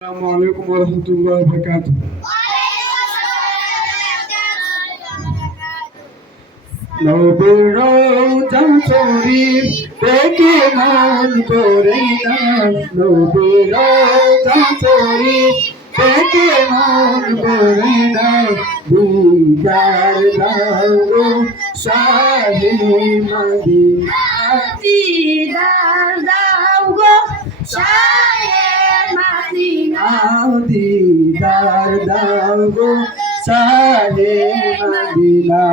আসসালামু আলাইকুম ওয়া রাহমাতুল্লাহি ওয়া বারাকাতুহু নবীর করে না নবীর রওজান শরীফ দেখে মন করে না দিদার দাও শাহে মদিনা। দিদার দাও শাহে মদিনা দিদার দাও গো শাহে মদিনা।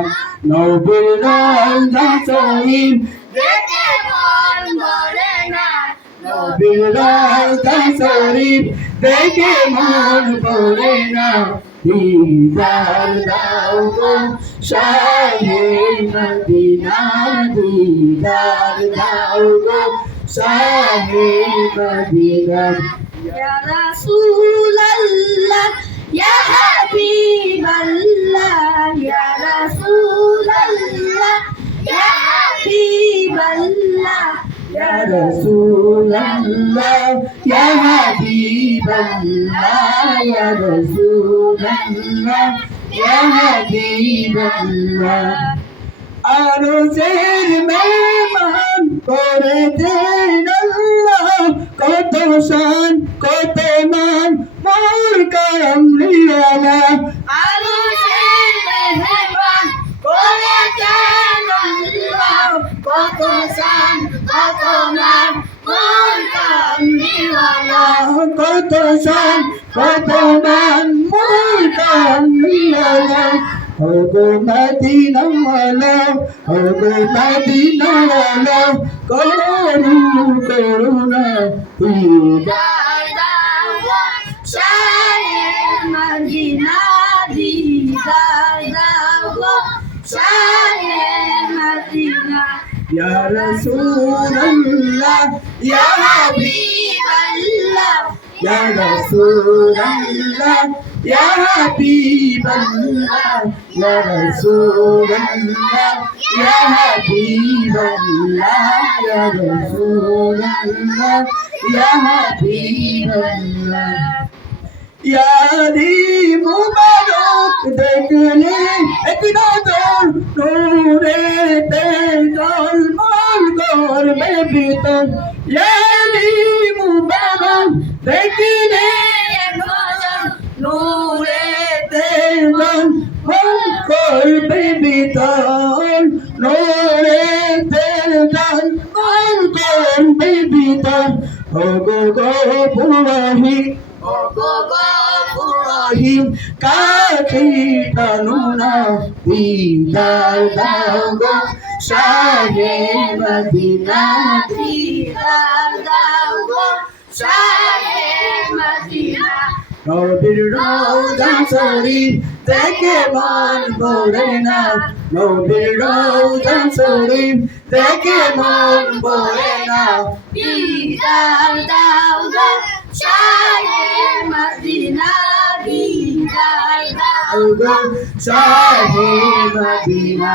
নবীর রওজা শরীফ দেখে মন ভরে না। নবীর রওজা শরীফ দেখে মন ভরে না। দিদার দাও গো শাহে মদিনা। দিদার দাও গো শাহে মদিনা। يا رسول الله يا حبيب الله يا رسول الله يا حبيب الله يا رسول الله يا حبيب الله يا رسول الله يا حبيب الله أرزق المهم قرده কত কত মান মোর কামলিওয়ালা করে দেন আল্লাহ কত শান কত মান কোন কামলিওয়ালা কত শান কত মান মোর কামলিওয়ালা ওগো মদিনাওয়ালা ওগো মদিনাওয়ালা করু করুণা। তুই দাও গো শাহে মদিনা দিদার দাও গো শাহে মদিনা ইয়া রাসূলুল্লাহ ইয়া হাবিবাল্লাহ ইয়া রাসূলুল্লাহ ইয়া হাবিবাল্লাহ ইয়া রাসূলুল্লাহ ইয়া হাবিবাল্লাহ ইয়া রাসূলুল্লাহ ইয়া হাবিবাল্লাহ ইয়ারি মুবারক দেখলে এক নজর নূরে তেজল মল গর্বে ভিতর ইয়ারি মুবারক দেখলে নূরে তেজল মল গর্বে ভিতর নূরে তেজল মল গর্বে ভিতর ও গো গো পুরাহি ও গো ইব্রাহিম কাছে কানুনা দিদার দাও গো শাহে মদিনা দিদার দাও গো শরীফ দেখে মন ভরে না। নবীর রওজা শরীফ দেখে মন ভরে না। দিদার দাও গো শাহে মদিনা দিদার দাও গো শাহে মদিনা।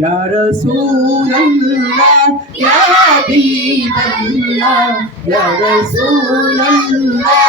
ইয়া রাসূলুল্লাহ ইয়া হাবিবাল্লাহ ইয়া রাসূলুল্লাহ।